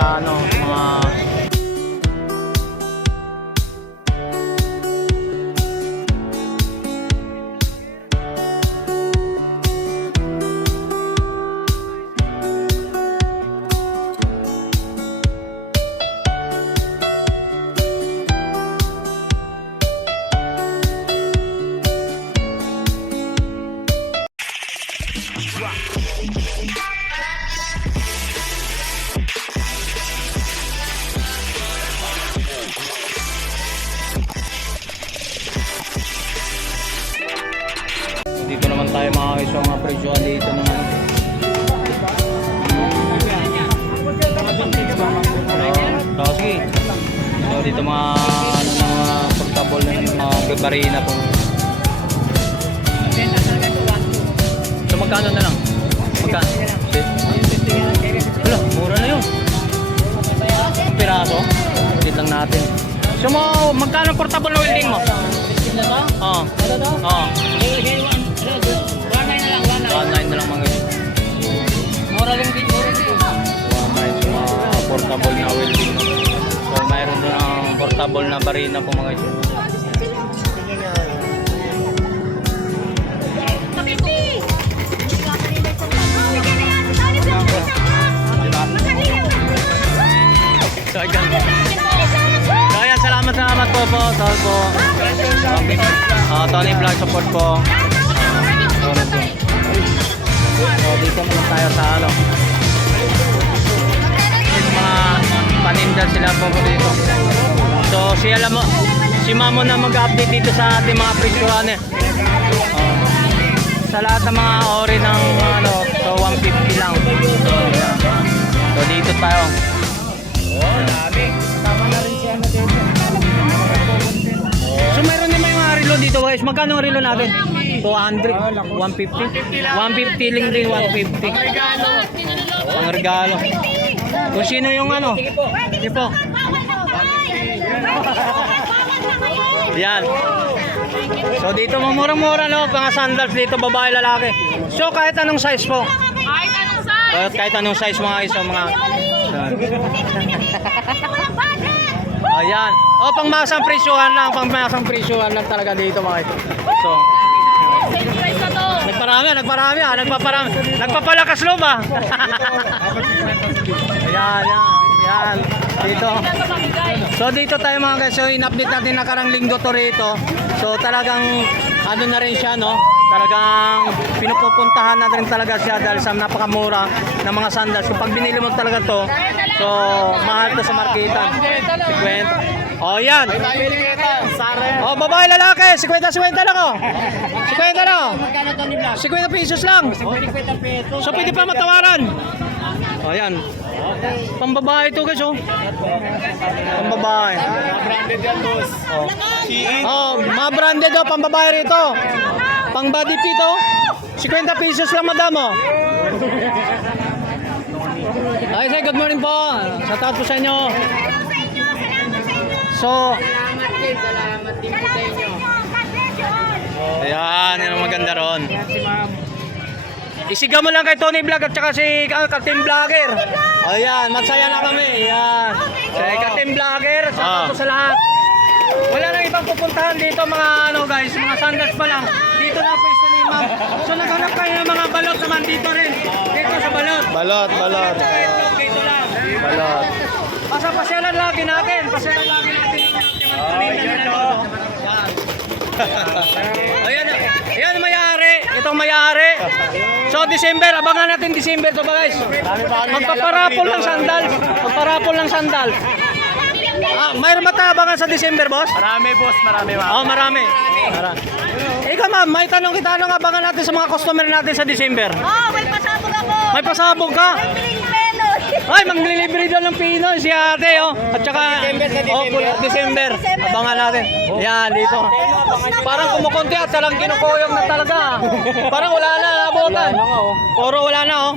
sa ano, mga Dito Dito mga ano na mga portable na mga gabarina po. So, magkano na lang? Magkano? Wala, mura na yun. Piraso. Ulit lang natin. So, mo, magkano portable na welding mo? Oo. Oo. 1.9 portable na barina po mga guys. So ayan. So ayan, salamat salamat po po. So po. Ah, Tony Vlog support po. So dito naman tayo sa ano. Yung mga paninda sila po dito. So si alam mo, si Mamo na mag-update dito sa ating mga presyohan eh. Oh. sa lahat ng mga ori ng ano, so 150 lang. So, so dito tayo. So meron may mga relo dito guys. Magkano ang relo natin? 200, 150. 150 lang din, 150. Pang regalo. Kung sino yung ano? Sige po. Yan. So dito mamura-mura no, mga sandals dito babae lalaki. So kahit anong size po. Kahit anong size. Kahit, kahit anong size mga iso mga. Yan. Ayan. O pang masang presyuhan lang, pang masang presyuhan lang talaga dito mga ito. So, nagparami, nagparami ah, nagpaparami, nagpapalakas loob ah. Ayan, yan, yan. Dito. So dito tayo mga guys, so in-update natin nakarang linggo to rito. So talagang ano na rin siya no, talagang pinupupuntahan na rin talaga siya dahil sa napakamura ng mga sandals. So pag binili mo talaga to, so mahal to sa marketan. 50. Oh yan. Oh babae lalaki, 50-50 lang oh. 50 lang oh. 50 pesos lang. So pwede pa matawaran. Oh yan. Pambabae to guys oh. Pambabae. Branded yan, boss. Oh. Oh, mga branded daw pambabae rito. Pang body fit oh. 50 pesos lang madam oh. Ay, say good morning po. Shout out po sa inyo. So, Salamat din, salamat din po sa inyo. ayan, yan ang maganda ron. Isigaw mo lang kay Tony Vlog at saka si uh, Captain Vlogger. Ayan, masaya na kami. Ayan. Si Captain Vlogger, out po sa lahat. Wala nang ibang pupuntahan dito mga ano guys, mga sandals pa lang. Dito na pwesto ni Ma'am. So naghanap kayo ng mga balot naman dito rin. Dito sa balot. Balot, balot. Dito lang. Balot. Basta pasyalan lagi natin. Pasyalan lagi natin mga paninda nila dito. Ayan, ayan may-ari. Itong may-ari. So, December, abangan natin December to guys. Magpaparapol ng sandal. Magparapol ng sandal. Ah, mayroon ba tayo abangan sa December, boss? Marami, boss. Marami, ma'am. Oh, marami. Marami. Ikaw ma'am, may tanong kita, anong abangan natin sa mga customer natin sa December? Oh, may pasabog ako. May pasabog ka? Venos. Ay, maglilibre daw ng Pinoy si ate, oh. At saka, December sa oh, December. December. Abangan natin. Yan, dito. Parang kumukunti at salang kinukuyog na talaga. Parang wala na, abutan. Puro wala na, oh.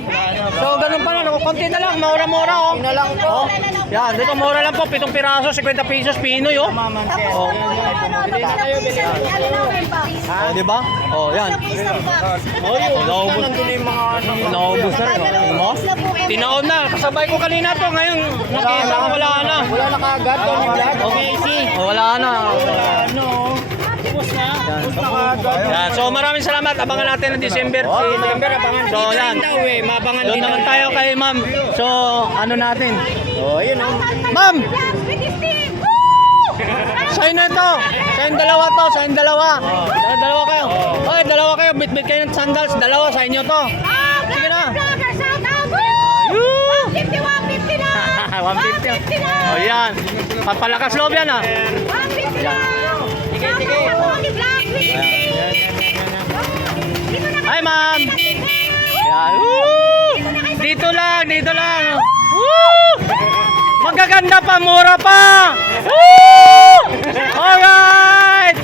So, ganun pa na, konti na lang, mura-mura, oh. na lang po. Yan, dito mura lang po, pitong piraso, 50 pesos, Pinoy, oh. Oh, oh di ba? Oh, yan. Naubos. Naubos na rin, oh. Mo? Tinaon na, kasabay ko kanina to, ngayon, nakita ko wala na. Wala na kaagad. Okay, see. Oh, wala na. Ano? Tapos na. Tapos na. Yan. So maraming salamat. Abangan natin ng December. Oh, December, abangan. So yan. eh. Mabangan Doon naman tayo kay ma'am. So ano natin? Oh, yun oh. Ma'am! Sa'yo na ito. Sa'yo dalawa to. Sa'yo dalawa. Sa'yo dalawa kayo. Oy, dalawa kayo. Bit-bit kayo ng sandals. Dalawa sa inyo to. Sige na. Yuu! 150. Oh, yan. Papalakas loob yan ah. Sige, sige. Hi ma'am. Dito lang, dito lang. Woo! Magaganda pa, mura pa. Woo! Alright.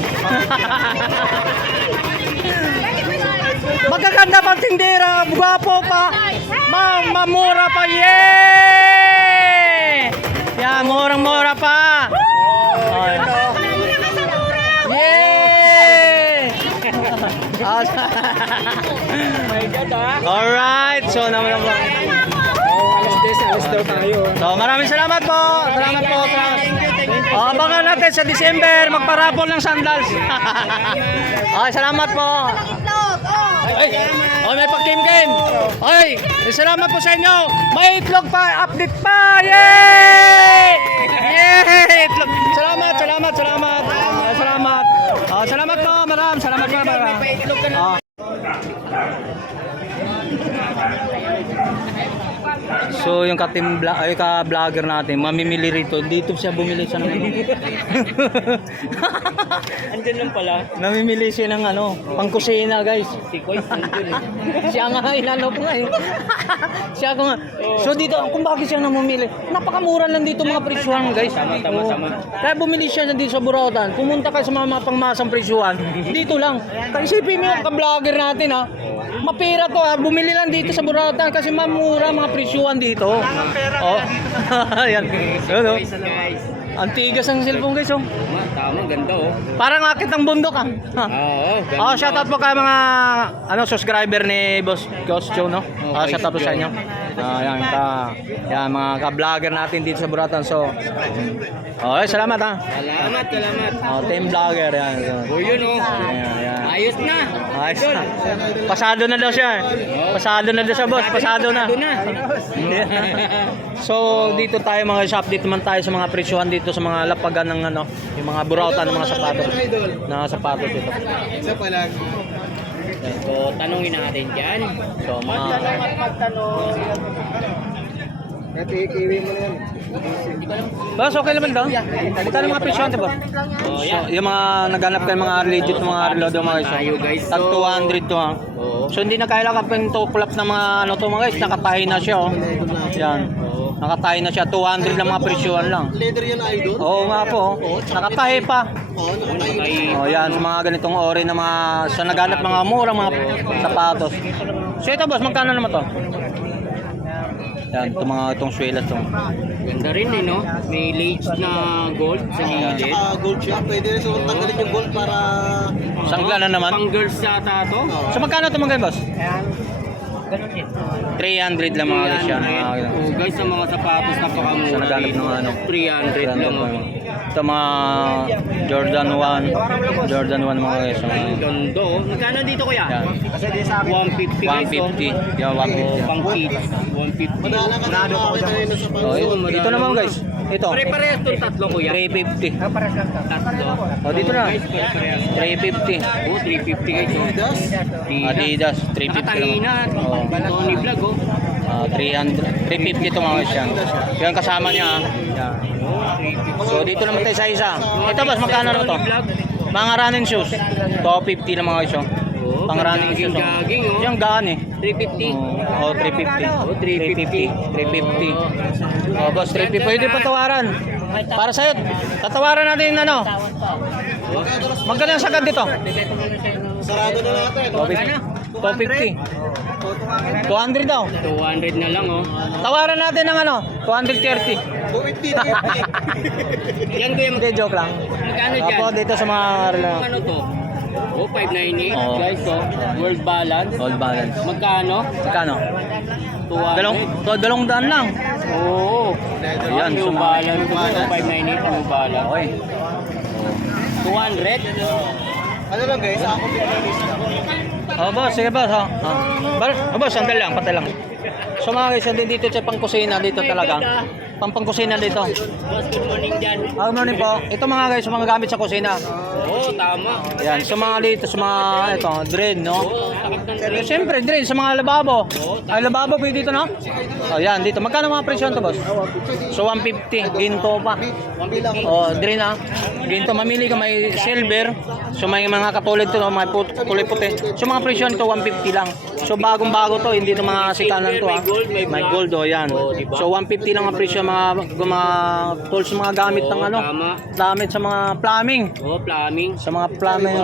Magaganda pa tindera, gwapo pa. Ma'am, mamura pa. Yay! Yan, murang-mura pa. Oh, Yay! My God ah. Alright, so naman naman. Alas 10, alas daw tayo. So maraming salamat po. Salamat po. Salamat. Oh, abangan natin sa December magparapol ng sandals. okay, salamat po. Ay, oh, may pag-game-game. Ay, salamat po sa inyo. May itlog pa, update pa. Yay! Yay! Itlog. Salamat, salamat, salamat. Ah, salamat. Oh, salamat po, maram. Salamat po, maram. Thank you. So yung ka-team vlog, ay ka-vlogger natin, mamimili rito. Dito siya bumili siya ng ano. Andyan lang pala. Namimili siya ng ano, pangkusina guys. Si Koy, andyan eh. siya nga inano ko nga eh. siya ko nga. So dito, kung bakit siya namumili, napakamura lang dito mga presyuhan guys. Tama, tama, tama. Kaya bumili siya dito sa Burautan. Pumunta kayo sa mga, pangmasang presyuhan, dito lang. Kaya isipin mo yung ka-vlogger natin ha. Mapira to ha, bumili lang dito sa Burautan kasi mamura mga presyuhan dito. Oh. Ayan. Yun, oh. Guys. Ang tigas ng cellphone guys oh. Tama, ganda oh. Parang akit ng bundok ah. Oo, ganda. Oh, shout out po kay mga ano subscriber ni Boss Coach Joe no. Ah, Okay, shout out po sa inyo. Ah, yan ka. Yan mga ka-vlogger natin dito sa Buratan. So, Okay, salamat ha. Salamat, salamat. Oh, team vlogger yan. So, Oh, yun oh. Ayan, ayan. Ayos na. Ayos na. Pasado na daw siya. eh. Pasado na daw siya, boss. Pasado na. So, dito tayo mga shop. Dito man tayo sa mga presyuhan dito sa mga lapagan ng ano, yung mga burautan ng mga sapatos. Na sapatos dito. Isa pa lang. So, tanungin natin dyan. So, mga Ate, kiwi mo na yan. Boss, okay naman daw. Magkano mga presyo ito, boss? Oh, So, yung mga naghanap kayo mga legit na mga reload mga guys. Tayo, guys. Tag So- 200 to ha. Oo. So hindi na kailangan pa yung top ng mga ano to mga guys, nakatahi na siya oh. Yan. Oo. Nakatahi na siya, 200 lang mga presyohan lang. Leather yan idol? Oo nga po. oh. Nakatahi pa. Oh, yan mga ganitong ori na mga sa naghanap mga murang mga sapatos. So ito boss, magkano naman to? Yan, itong mga itong swelas to. Ganda rin eh, no? May lace na gold sa gilid. Tsaka gold siya. Pwede rin so tanggalin yung gold para... Sangla na naman. Pang girls yata to. So magkano ito mga boss? 300 lang mga guys yan. Oh, guys, sa mga sapatos Sa napakamura naghanap dito. ng ano. 300 lang. Oh. Ito mga Jordan 1. Jordan 1 mga guys. Oh. Magkano dito kuya? yan. 150 guys oh. 150. Yan, Oh, 150. pang kids. 150. Madala ka na makakita rin sa Oh, ito, naman guys. Ito. Pare-parehas itong tatlo kuya. 350. Tatlo. Oh, dito na. Guys, pare-parehas. 350. Oh, 350 guys oh. Adidas, 350 Nakatahi lang. na. Oo. Tony Vlog oh. Ah, 300. 350 ito mga guys yan. Yan kasama niya. ah. Yan. 350. So dito naman tayo sa isa. Ito boss, magkano na to? Mga running shoes. 250 lang mga guys. oh. Oh, Pang running shoes. oh. jogging oh. Yung gaan eh. 350. Oh, oh 350. Oh, 350. 350. 350. Oh, boss, 350. Pwede pa tawaran. Para sa'yo, tatawaran natin ano. Magkano ang sagad dito? Sarado na natin. 250. 200 daw. 200 na lang oh. Tawaran natin ng ano, 230. 250 Yan kuya, mag- Hindi, joke lang. magkano dyan? Apo, dito sa mga Ano to? Oh, 598 Oo. guys oh. World balance. all balance. Magkano? Magkano? 200. Dalong, to, dalong daan lang. Oo. Ayan, New suma- balance. 598 new balance. Okay. 200? Ano lang guys, ako pinalista. Oh, boss, sige boss. Oh. Oh. Bar, oh, boss, sandal lang, patay lang. So mga guys, nandito dito sa pangkusina dito talaga. Pampangkusina dito. Boss, good morning dyan. Ano morning po. Ito mga guys, mga gamit sa kusina. Oo, tama. Yan, sa mga dito, sa mga, ito, drain, no? Oo, takip ng Eh, drink. Siyempre, drain, sa mga lababo. Ay, lababo po dito, no? Oh, yan, dito. Magkano mga presyo to, boss? So, 150. Ginto pa. Oh, drain, ah. Ginto, mamili ka, may silver. So, may mga katulad to, no? may put, kulay puti. So, mga presyo nito, 150 lang. So, bagong-bago to, hindi to mga sikanan to, ah. May gold, oh, yan. So, 150 lang ang presyo mga, mga tools, mga gamit ng ano, Tama. gamit sa mga plumbing. Oo, plumbing. Sa mga plumbing.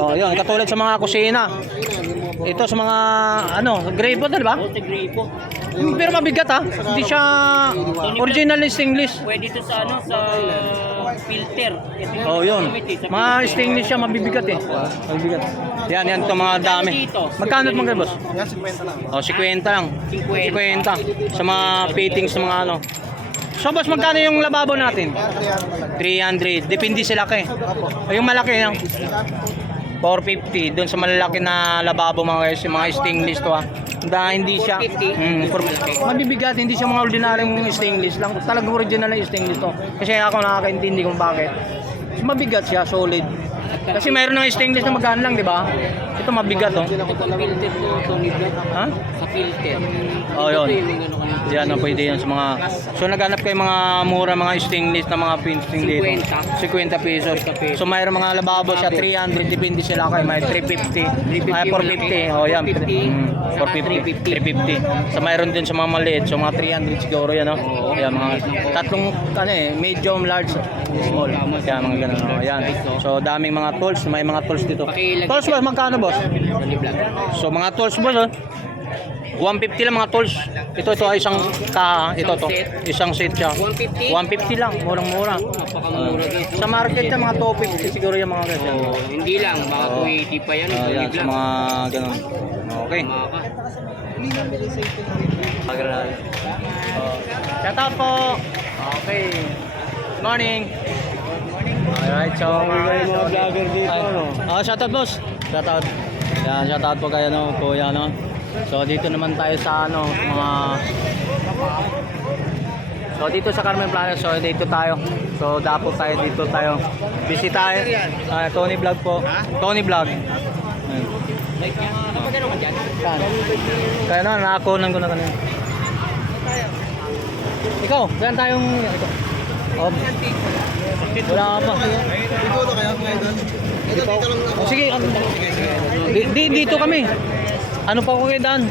Oh, yun, katulad sa mga kusina. Ito sa mga ano, gray po, di ba? Sa gripo. Pero mabigat ha. Hindi siya original stainless. Pwede to sa ano, sa filter. Oh, yun. Mga stainless siya, mabibigat eh. Mabibigat. Yan, yan ito mga dami. Magkano ito mga boss? Yan, 50 lang. Oh, 50 lang. 50. 50. Sa mga fittings sa mga ano. So boss, magkano yung lababo natin? 300. Depende sa laki. O yung malaki yung 450 doon sa malalaki na lababo mga guys, yung mga stainless to ah. Dahil hindi siya 450? mm, mabibigat, hindi siya mga ordinaryong stainless lang. Talagang original na stainless to. Kasi ako nakakaintindi kung bakit. Mabigat siya, solid. Kasi mayroon ng stainless na magaan lang, di ba? Ito mabigat oh. Filter to, Tony Black. Ha? Sa filter. Oh, yun. Ito yung ano na pwede yan sa mga... So, naghanap kayo mga mura, mga stainless na mga painting dito. 50 pesos. So, mayroon mga lababo siya, 300, depende sila kayo. May 350, may 450. Oh, yan. Mm, 450, 350. So, mayroon din sa mga maliit. So, mga 300 siguro yan, no? Yan, mga tatlong, ano eh, medium, large, small. Yan, mga ganun. Oh, yan. So, daming mga tools. May mga tools dito. Tools boss, magkano boss? So mga tools boss, oh. 150 lang mga tools. Ito ito ay isang ka, ito to. Isang set siya. 150? 150 lang, murang-mura. Napakamura guys. Sa market yan mga 250 siguro yung mga ganyan. Oo, hindi lang. Oo. 280 pa yan. Oh, Tony yan, sa mga ganun. Okay. Ka. Oh. Shout out po. Okay. Morning. Alright, so mga vlogger dito, no? Oh, shout out boss. Shout out. Yan, shout out po kayo, no, kuya, no? So, dito naman tayo sa, ano, mga... So, dito sa Carmen Plaza, so, dito tayo. So, dapo tayo, dito tayo. Busy tayo. Ah, Tony Vlog po. Tony Vlog. Ayun. Saan? Kaya na, nakakunan ko na kanina. Ikaw, kaya tayong... Ito. Oh, wala ka pa. Ikaw na kaya ngayon doon? Ito, dito lang ako. Sige, di, di, dito kami. Ano pa ko kay Dan?